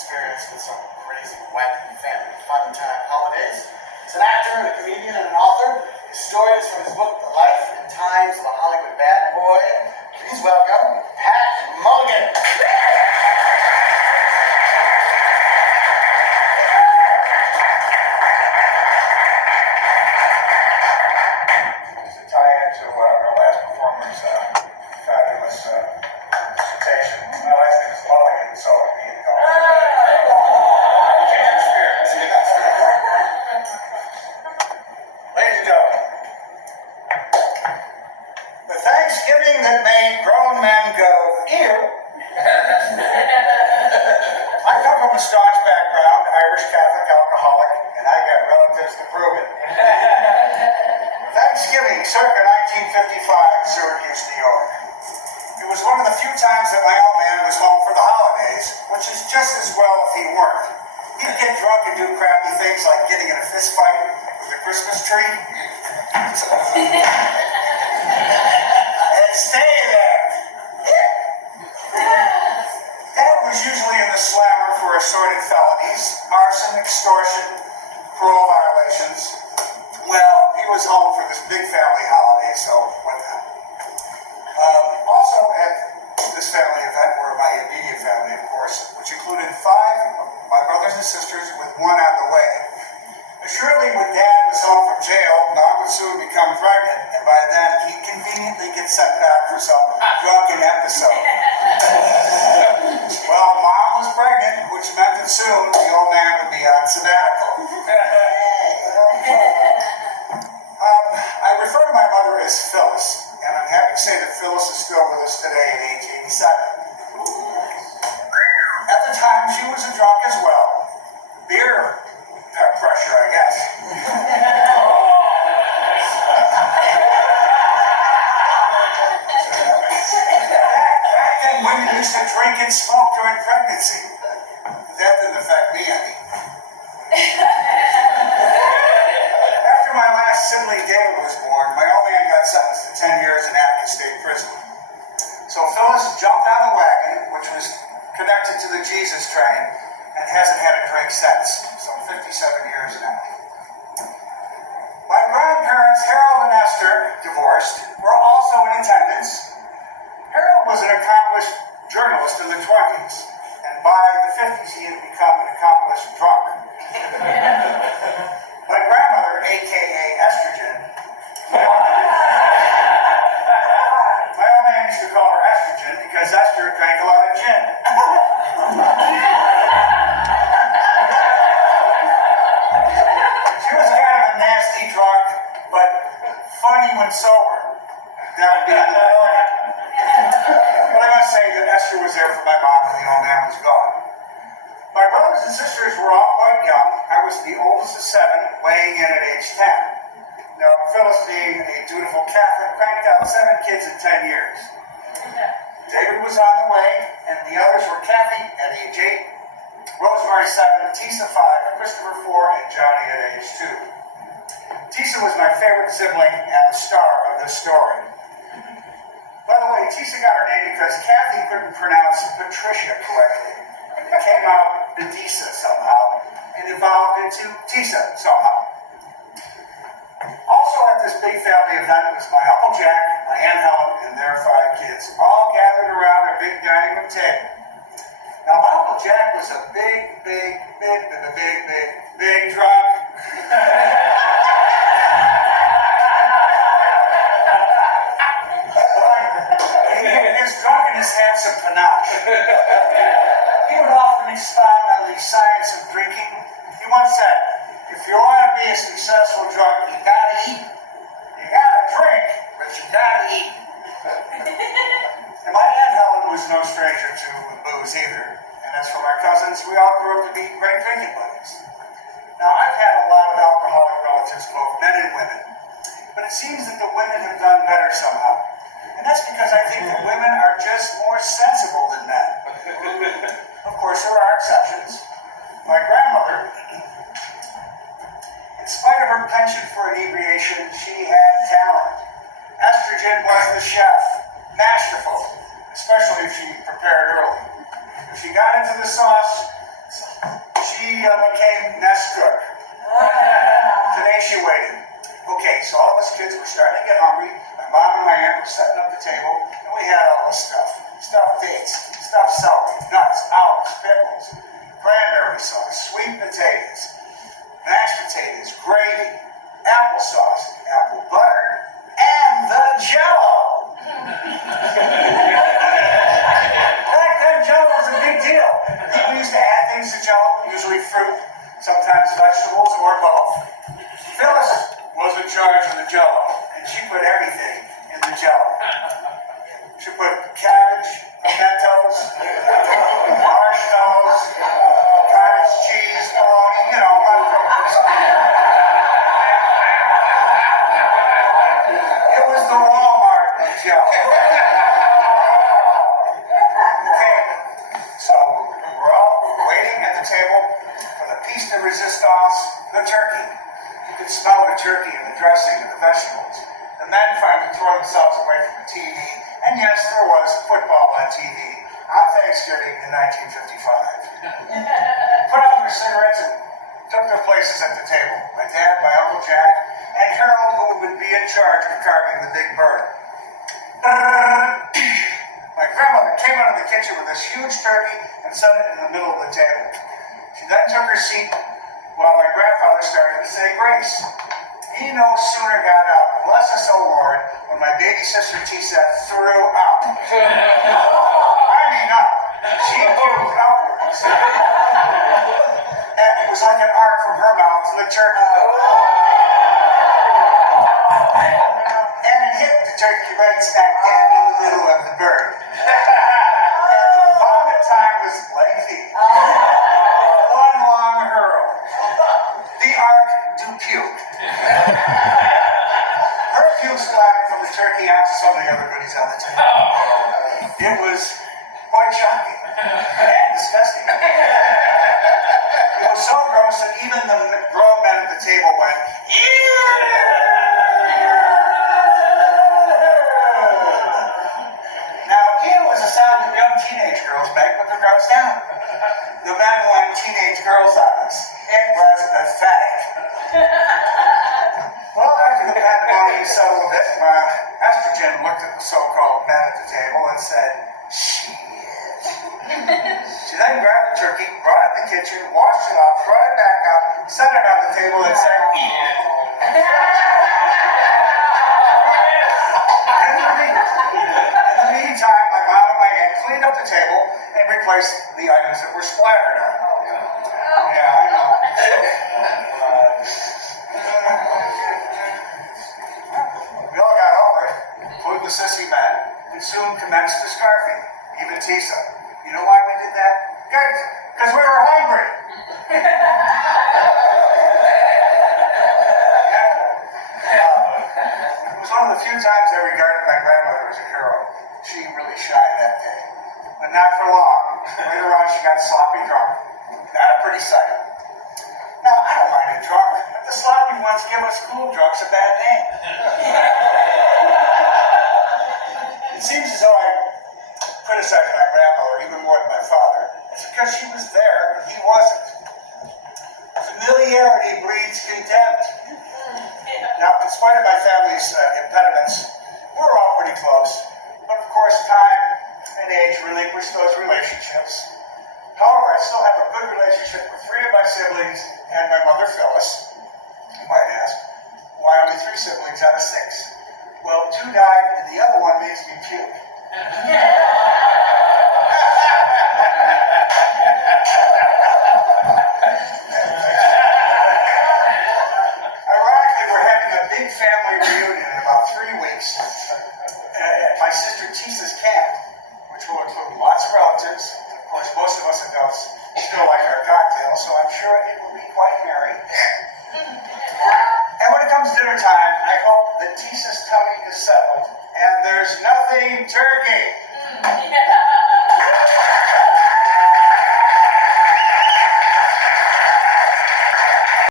experience with some crazy, wacky, family, fun time holidays. He's an actor, a comedian, and an author. His story is from his book, The Life and Times of a Hollywood Bad Boy. Please welcome Pat Mulligan. To tie into our last performer's fabulous presentation, my last name is Mulligan, so it being called. Ladies and gentlemen, the Thanksgiving that made grown men go, ew. I come from a staunch background, Irish Catholic alcoholic, and I got relatives to prove it. Thanksgiving, circa 1955, Syracuse, New York. It was one of the few times that my old man was home for the holidays, which is just as well if he weren't. He'd get drunk and do crappy things like getting in a fist fight with a Christmas tree. And stay there. Dad was usually in the slammer for assorted felonies, arson, extortion, parole violations. Well, he was home for this big family holiday, so what the hell. Also at this family event were my immediate family, of course, which included 5 of my brothers and sisters with one on the way. Surely when Dad was home from jail, Mom would soon become pregnant, and by then he'd conveniently get sent back for some drunken episode. Well, Mom was pregnant, which meant that soon the old man would be on sabbatical. I refer to my mother as Phyllis, and I'm happy to say that Phyllis is still with us today at age 87. At the time, she was a drunk as well. Beer pressure, I guess. Back then, women used to drink and smoke during pregnancy. That didn't affect me any. After my last sibling, David, was born, my old man got sentenced to 10 years in Attica State Prison. So Phyllis jumped on the wagon, which was connected to the Jesus train, and hasn't had a drink since, some 57 years now. My grandparents, Harold and Esther, divorced, were also in attendance. Harold was an accomplished journalist in the 20s, and by the 50s he had become an accomplished drunk. My grandmother, a.k.a. Estrogen, my old man used to call her Estrogen because Esther drank a lot of gin. She was kind of a nasty drunk, but funny when sober. That would be on the morning. But I must say that Esther was there for my mom when the old man was gone. My brothers and sisters were all quite young. I was the oldest of 7, weighing in at age 10. Now, Phyllis, being a dutiful Catholic, cranked out 7 kids in 10 years. David was on the way, and the others were Kathy at age 8, Rosemary 7, Tisa 5, Christopher 4, and Johnny at age 2. Tisa was my favorite sibling and the star of this story. By the way, Tisa got her name because Kathy couldn't pronounce Patricia correctly. It came out Bedisa somehow, and evolved into Tisa somehow. Also at this big family event was my Uncle Jack, my Aunt Helen, and their 5 kids, all gathered around a big dining room table. Now, my Uncle Jack was a big drunk. His drunkenness had some panache. He would often expound on the science of drinking. He once said, if you want to be a successful drunk, you gotta eat. You gotta drink, but you gotta eat. And my Aunt Helen was no stranger to booze either. And as for my cousins, we all grew up to be great drinking buddies. Now, I've had a lot of alcoholic relatives, both men and women. But it seems that the women have done better somehow. And that's because I think that women are just more sensible than men. Of course, there are exceptions. My grandmother, in spite of her penchant for inebriation, she had talent. Estrogen was the chef, masterful, especially if she prepared early. If she got into the sauce, kids were starting to get hungry. My mom and my aunt were setting up the table, and we had all this stuff. Stuffed dates, stuffed celery, nuts, olives, pickles, cranberry sauce, sweet potatoes, mashed potatoes, gravy, applesauce, apple butter, and the Jell-O. Back then, Jell-O was a big deal. People used to add things to Jell-O, usually fruit, sometimes vegetables, or both. Phyllis was in charge of the Jell-O, and she put everything in the Jell-O. She put cabbage, pimentos, marshmallows, cottage cheese, bologna, It was the Walmart of Jell-O. Okay, so we're all waiting at the table for the piece de resistance, the turkey. You could smell the turkey and the dressing and the vegetables. The men finally tore themselves away from the TV, and yes, there was football on TV on Thanksgiving in 1955. Put out their cigarettes and took their places at the table. My dad, my Uncle Jack, and Harold, who would be in charge of carving the big bird. My grandmother came out of the kitchen with this huge turkey and set it in the middle of the table. She then took her seat while my grandfather started to say grace. He no sooner got up, bless us, O Lord, when my baby sister Tisa threw up. I mean up. She moved upwards. And it was like an arc from her mouth to the turkey. And it hit the turkey right smack dab in the middle of the bird. And the vomit time was lengthy. One long hurl. The arc du puke. Her puke splattered from the turkey onto some of the other goodies on the table. It was quite shocking and disgusting. It was so gross that even the grown men at the table went, Now, ew was a sound that young teenage girls make when they're grossed out. The men went teenage girls on us. It was pathetic. Well, after the pandemonium settled a bit, estrogen looked at the so-called men at the table and said, "Shit." She then grabbed the turkey, brought it in the kitchen, washed it off, brought it back up, set it on the table, and said, "Eat it." In the meantime, my mom and my aunt cleaned up the table and replaced the items that were splattered on. Yeah, I know. We all got over it, including the sissy men, and soon commenced the scarfing, even Tisa. You know why we did that? Good, because we were hungry. It was one of the few times I regarded my grandmother as a hero. She really shined that day. But not for long. Later on, she got sloppy drunk. Not a pretty sight. Now, I don't mind a drunk, but the sloppy ones give us cool drunks a bad name. It seems as though I criticized my grandmother even more than my father. It's because she was there and he wasn't. Familiarity breeds contempt. Now, in spite of my family's impediments, we were all pretty close. But of course, time and age relinquished those relationships. However, I still have a good relationship with 3 of my siblings and my mother, Phyllis. You might ask, why only 3 siblings out of 6? Well, 2 died, and the other one makes me puke. Ironically, we're having a big family reunion in about 3 weeks at my sister Tisa's camp, which will include lots of relatives. Of course, most of us adults still like our cocktails, so I'm sure it will be quite merry. And when it comes dinner time, I hope that Tisa's tummy is settled and there's nothing turkey.